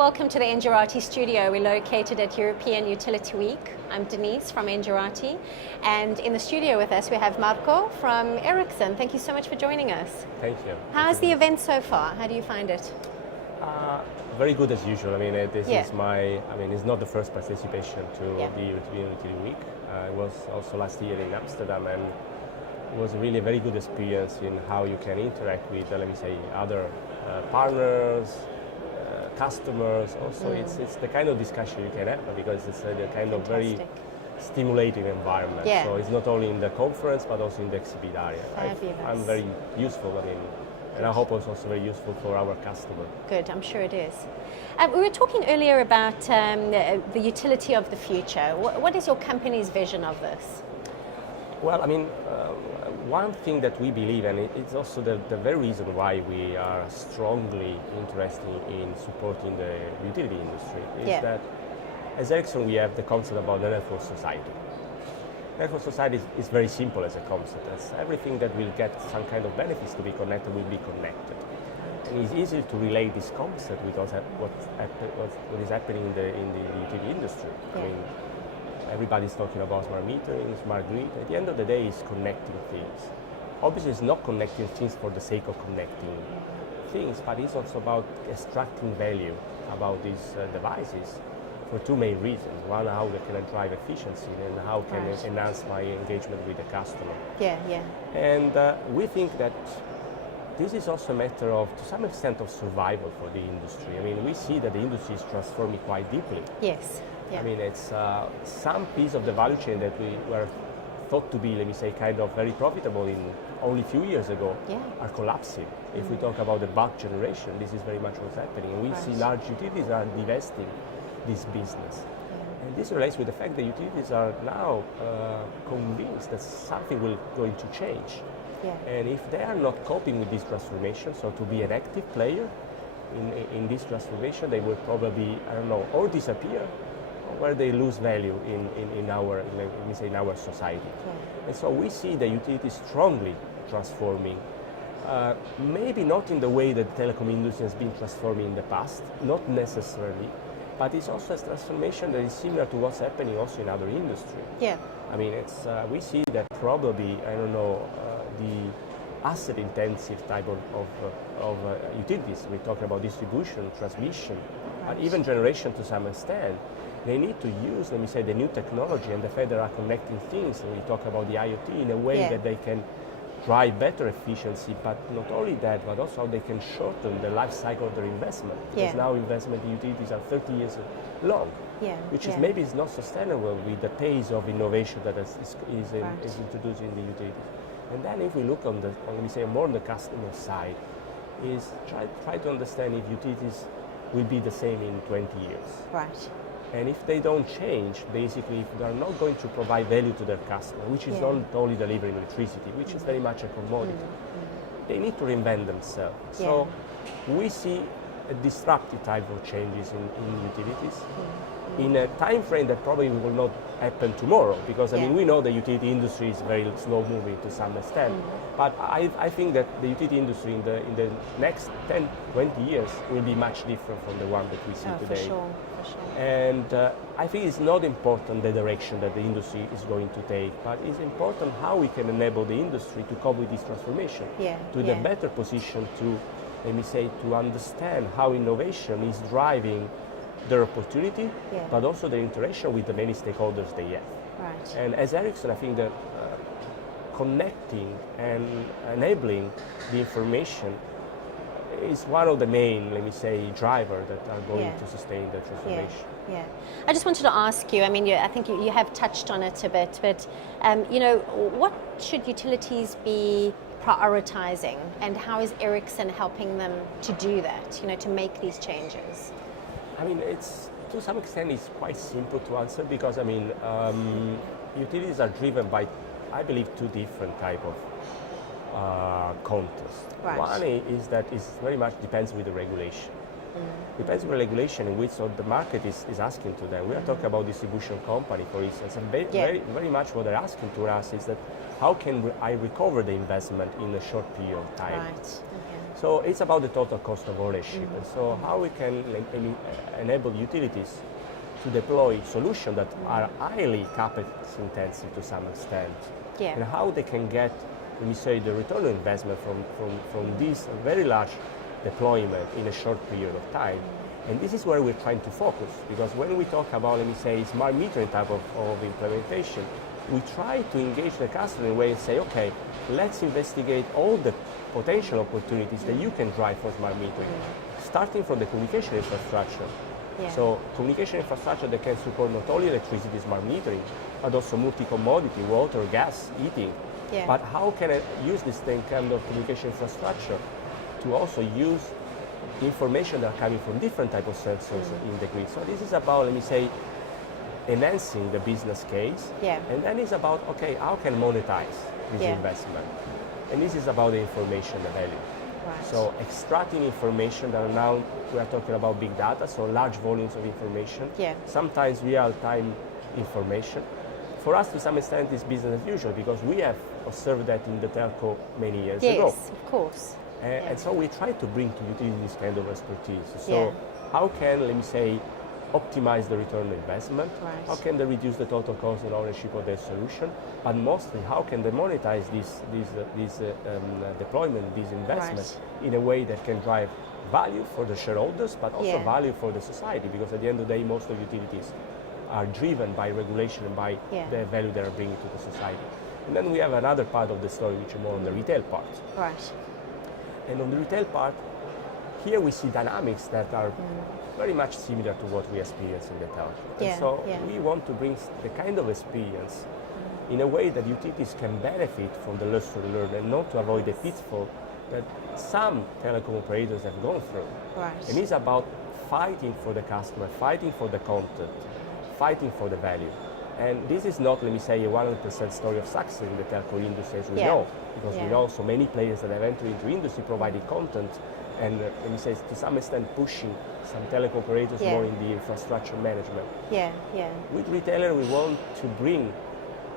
Welcome to the Engerati studio. We're located at European Utility Week. I'm Denise from Engerati, and in the studio with us we have Marco from Ericsson. Thank you so much for joining us. Thank you. How's the event so far? How do you find it? Very good as usual. I mean, this is it's not the first participation to the European Utility Week. I was also last year in Amsterdam, and it was really a very good experience in how you can interact with, let me say, other partners, customers. Also, it's the kind of discussion you can have because it's a kind of very stimulating environment. Yeah. So it's not only in the conference but also in the exhibit area. I'm very useful. I mean, and I hope it's also very useful for our customer. Good, I'm sure it is. We were talking earlier about the utility of the future. What is your company's vision of this? Well, I mean, one thing that we believe, and it's also the very reason why we are strongly interested in supporting the utility industry, is that as Ericsson we have the concept about the network society. Network society is very simple as a concept. It's everything that will get some kind of benefits to be connected will be connected. And it's easy to relate this concept with what is happening in the utility industry. I mean, everybody's talking about smart metering, smart grid. At the end of the day, it's connecting things. Obviously, it's not connecting things for the sake of connecting things, but it's also about extracting value about these devices for two main reasons. One, how they can drive efficiency, and how can it enhance my engagement with the customer. And we think that this is also a matter of, to some extent, of survival for the industry. I mean, we see that the industry is transforming quite deeply. Yes. I mean, it's some piece of the value chain that we were thought to be, let me say, kind of very profitable in only a few years ago are collapsing. If we talk about the bulk generation, this is very much what's happening. And we see large utilities are divesting this business. And this relates with the fact that utilities are now convinced that something will going to change. And if they are not coping with this transformation, so to be an active player in this transformation, they will probably, I don't know, or disappear, where they lose value in our, let me say, in our society. And so we see the utilities strongly transforming, maybe not in the way that the telecom industry has been transforming in the past, not necessarily, but it's also a transformation that is similar to what's happening also in other industries. I mean, it's we see that probably, I don't know, the asset-intensive type of utilities. We're talking about distribution, transmission, and even generation to some extent. They need to use, let me say, the new technology and the fact that they are connecting things. And we talk about the IoT in a way that they can drive better efficiency, but not only that, but also how they can shorten the life cycle of their investment. Because now investment in utilities are 30 years long, which is maybe is not sustainable with the pace of innovation that is introduced in the utilities. And then if we look on the, let me say, more on the customer side, is try to understand if utilities will be the same in 20 years. And if they don't change, basically, if they are not going to provide value to their customer, which is not only delivering electricity, which is very much a commodity, they need to reinvent themselves. So we see a disruptive type of changes in utilities in a time frame that probably will not happen tomorrow, because I mean, we know the utility industry is very slow moving to some extent, but I think that the utility industry in the next 10, 20 years will be much different from the one that we see today. For sure. And I think it's not important the direction that the industry is going to take, but it's important how we can enable the industry to cope with this transformation, to the better position to, let me say, to understand how innovation is driving their opportunity, but also their interaction with the many stakeholders they have. And as Ericsson, I think that connecting and enabling the information is one of the main, let me say, drivers that are going to sustain the transformation. I just wanted to ask you, I mean, I think you have touched on it a bit, but you know, what should utilities be prioritizing, and how is Ericsson helping them to do that, you know, to make these changes? I mean, it's, to some extent, it's quite simple to answer, because, I mean, utilities are driven by, I believe, two different type of context. One is that it very much depends with the regulation. Depends on the regulation in which the market is asking to them. We are talking about distribution company, for instance, and very much what they're asking to us is that how can I recover the investment in a short period of time? Right. Okay. So it's about the total cost of ownership. And so how we can enable utilities to deploy solutions that are highly capex intensive to some extent, and how they can get, let me say, the return on investment from this very large deployment in a short period of time. And this is where we're trying to focus, because when we talk about, let me say, smart metering type of implementation, we try to engage the customer in a way and say, okay, let's investigate all the potential opportunities that you can drive for smart metering, starting from the communication infrastructure. So communication infrastructure that can support not only electricity smart metering, but also multi-commodity, water, gas, heating. But how can I use this kind of communication infrastructure to also use information that are coming from different type of sensors in the grid? So this is about, let me say, enhancing the business case. And then it's about, okay, how can monetize this investment? And this is about the information, the value. So extracting information that now we are talking about big data, so large volumes of information, sometimes real-time information. For us, to some extent, it's business as usual, because we have observed that in the telco many years ago. Yes, of course. And so we try to bring to utilities this kind of expertise. So how can, let me say, optimize the return on investment? How can they reduce the total cost and ownership of their solution? But mostly, how can they monetize this deployment, these investments in a way that can drive value for the shareholders, but also value for the society? Because at the end of the day, most of utilities are driven by regulation and by the value they are bringing to the society. And then we have another part of the story, which is more on the retail part. And on the retail part, here we see dynamics that are very much similar to what we experience in the telco. And so we want to bring the kind of experience in a way that utilities can benefit from the lesson learned, and not to avoid the pitfall that some telecom operators have gone through. And it's about fighting for the customer, fighting for the content, fighting for the value. And this is not, let me say, a 100% story of success in the telco industry, as we know, because we know so many players that have entered into industry providing content, and let me say, to some extent, pushing some telecom operators more in the infrastructure management. With retailer, we want to bring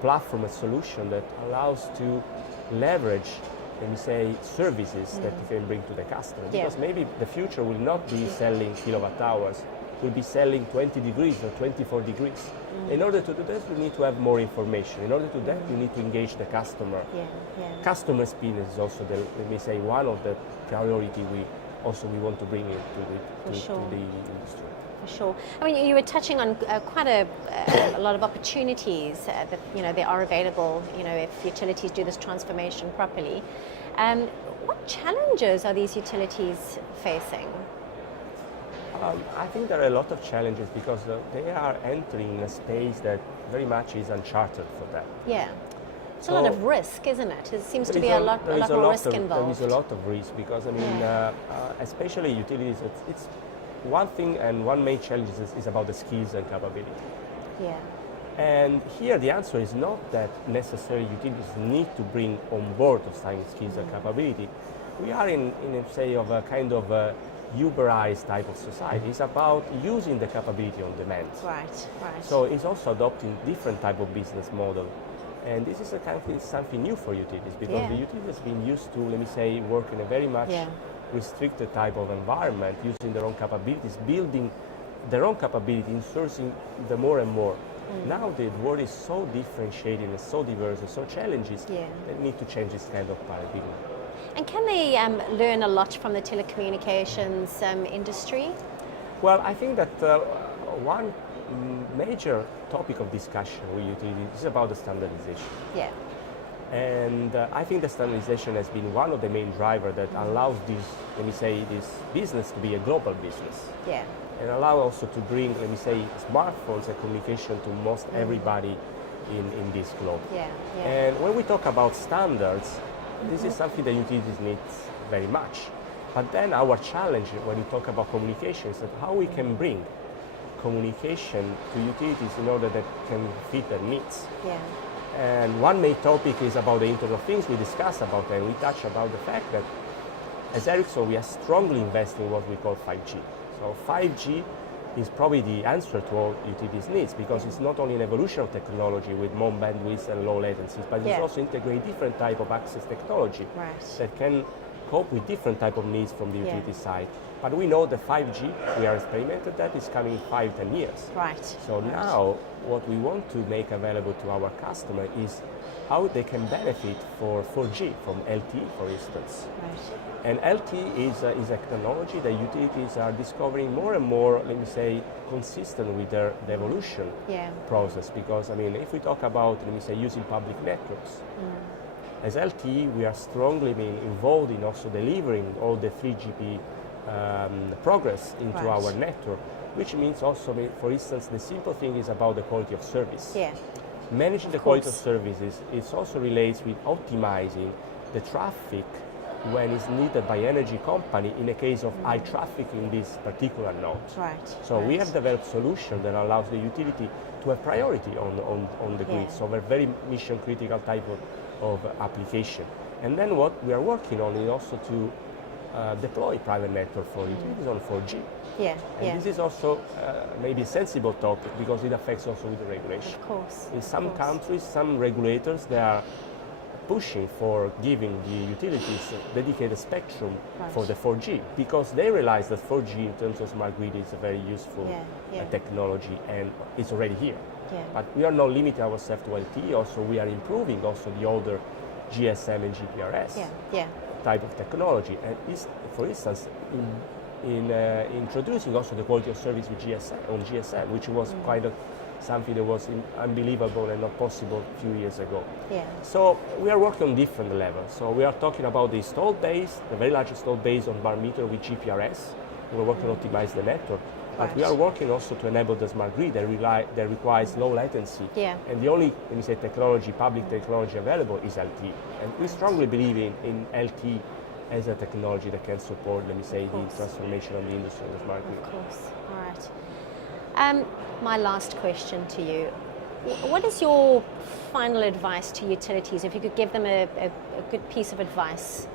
platform a solution that allows to leverage, let me say, services that you can bring to the customer. Because maybe the future will not be selling kilowatt hours, will be selling 20 degrees or 24 degrees. In order to do that, you need to have more information. In order to do that, you need to engage the customer. Customer experience is also, let me say, one of the priority we want to bring into the industry. For sure. I mean, you were touching on quite a lot of opportunities that they are available. If utilities do this transformation properly. What challenges are these utilities facing? I think there are a lot of challenges, because they are entering a space that very much is uncharted for them. It's a lot of risk, isn't it? It seems to be a lot more risk involved. There is a lot of risk, because, I mean, especially utilities, it's one thing, and one main challenge is about the skills and capability. And here the answer is not that necessarily utilities need to bring on board those kind of skills and capability. We are in say, of a kind of a Uberized type of society. It's about using the capability on demand. So it's also adopting different type of business model. And this is a kind of something new for utilities, because the utilities has been used to, let me say, work in a very much restricted type of environment, using their own capabilities, building their own capability, insourcing the more and more. Now the world is so differentiated and so diverse and so challenges that need to change this kind of paradigm. And can they learn a lot from the telecommunications industry? Well, I think that one major topic of discussion with utilities is about the standardization. And I think the standardization has been one of the main drivers that allows this, let me say, this business to be a global business. And allow also to bring, let me say, smartphones and communication to most everybody in this globe. And when we talk about standards, this is something that utilities need very much. But then our challenge when we talk about communication is that how we can bring communication to utilities in order that can fit their needs. And one main topic is about the Internet of Things. We discuss about that, and we touch about the fact that as Ericsson, we are strongly investing in what we call 5G. So 5G is probably the answer to all utilities needs, because it's not only an evolution of technology with more bandwidth and low latencies, but it's also integrate different type of access technology that can cope with different type of needs from the utility side. But we know the 5G, we are experimented that, is coming 5-10 years. So now what we want to make available to our customer is how they can benefit for 4G from LTE, for instance. And LTE is a technology that utilities are discovering more and more, let me say, consistent with the evolution process. Because, I mean, if we talk about, let me say, using public networks, as LTE, we are strongly being involved in also delivering all the 3GP progress into our network, which means also, for instance, the simple thing is about the quality of service. Managing the quality of services is also relates with optimizing the traffic when it's needed by energy company in a case of high traffic in this particular node. So we have developed solution that allows the utility to have priority on the grid, so a very mission critical type of application. And then what we are working on is also to deploy private network for utilities on 4G. And this is also maybe a sensible topic because it affects also with the regulation. In some countries, some regulators, they are pushing for giving the utilities dedicated spectrum for the 4G, because they realize that 4G in terms of smart grid is a very useful technology and it's already here. But we are not limiting ourselves to LTE, also we are improving also the older GSM and GPRS type of technology. And for instance, in introducing also the quality of service with GSM, which was kind of something that was unbelievable and not possible a few years ago. So we are working on different levels. So we are talking about the installed base, the very large installed base on bar meter with GPRS. We're working to optimize the network. But we are working also to enable the smart grid that requires low latency. And the only, let me say, technology, public technology available is LTE. And we strongly believe in LTE as a technology that can support, let me say, the transformation of the industry in the smart grid. Of course. All right. My last question to you. What is your final advice to utilities? If you could give them a good piece of advice,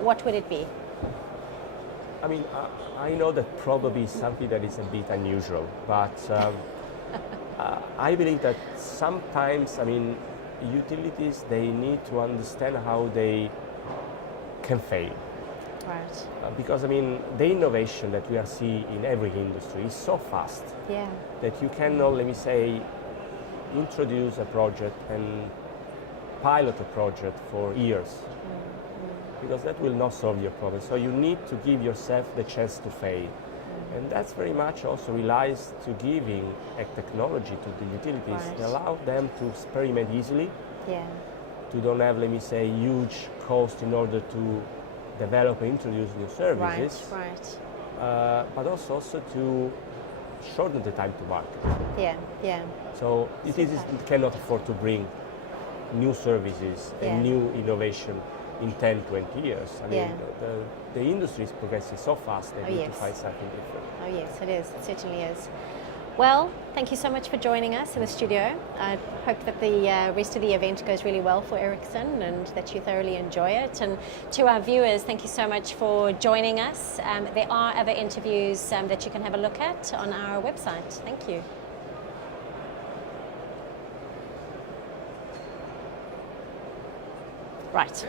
what would it be? I mean, I know that probably something that is a bit unusual, but I believe that sometimes, I mean, utilities, they need to understand how they can fail. Because, I mean, the innovation that we are seeing in every industry is so fast that you cannot, let me say, introduce a project and pilot a project for years. Because that will not solve your problem. So you need to give yourself the chance to fail. And that's very much also relies to giving a technology to the utilities that allow them to experiment easily, to don't have, let me say, huge cost in order to develop and introduce new services, but also to shorten the time to market. So utilities cannot afford to bring new services and new innovation in 10, 20 years. I mean, the industry is progressing so fast that we need to find something different. Oh yes, it is. It certainly is. Well, thank you so much for joining us in the studio. I hope that the rest of the event goes really well for Ericsson and that you thoroughly enjoy it. And to our viewers, thank you so much for joining us. There are other interviews that you can have a look at on our website. Thank you. Right.